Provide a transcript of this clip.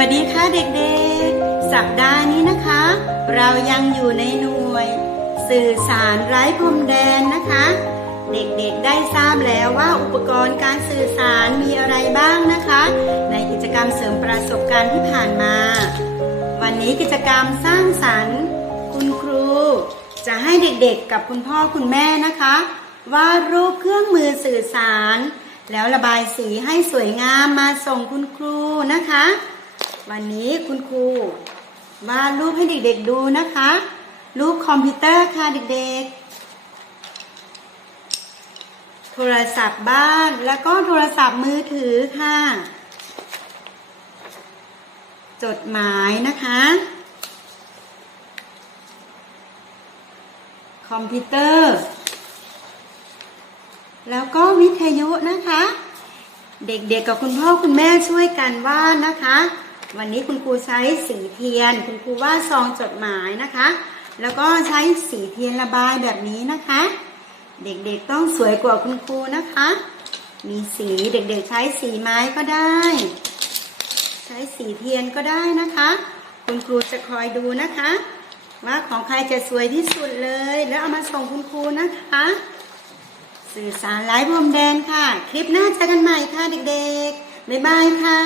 วัสดีค่ะเด็กๆ สัปดาห์นี้นะคะ เรายังอยู่ในหน่วย สื่อสารไร้พรมแดนนะคะ เด็กๆได้ทราบแล้วว่าอุปกรณ์การสื่อสารมีอะไรบ้างนะคะ ในกิจกรรมเสริมประสบการณ์ที่ผ่านมา วันนี้กิจกรรมสร้างสรรค์ คุณครู จะให้เด็กๆกับคุณพ่อคุณแม่นะคะวาดรูปเครื่องมือสื่อสาร แล้วระบายสีให้สวยงามมาส่งคุณครูนะคะ วันนี้คุณครูวาดรูปให้เด็กๆดูนะคะ รูปคอมพิวเตอร์ค่ะเด็กๆ โทรศัพท์บ้านแล้วก็โทรศัพท์มือถือค่ะ จดหมายนะคะ คอมพิวเตอร์ แล้วก็วิทยุนะคะ เด็กๆกับคุณพ่อคุณแม่ช่วยกันวาดนะคะ วันนี้คุณครูใช้สีเทียน คุณครูวาดซองจดหมายนะคะ แล้วก็ใช้สีเทียนระบายแบบนี้นะคะ เด็กๆต้องสวยกว่าคุณครูนะคะ มีสีเด็กๆใช้สีไม้ก็ได้ ใช้สีเทียนก็ได้นะคะ คุณครูจะคอยดูนะคะ ว่าของใครจะสวยที่สุดเลย แล้วเอามาส่งคุณครูนะคะ สื่อสารไร้พรมแดนค่ะ คลิปหน้าเจอกันใหม่ค่ะเด็กๆบ๊ายบายค่ะ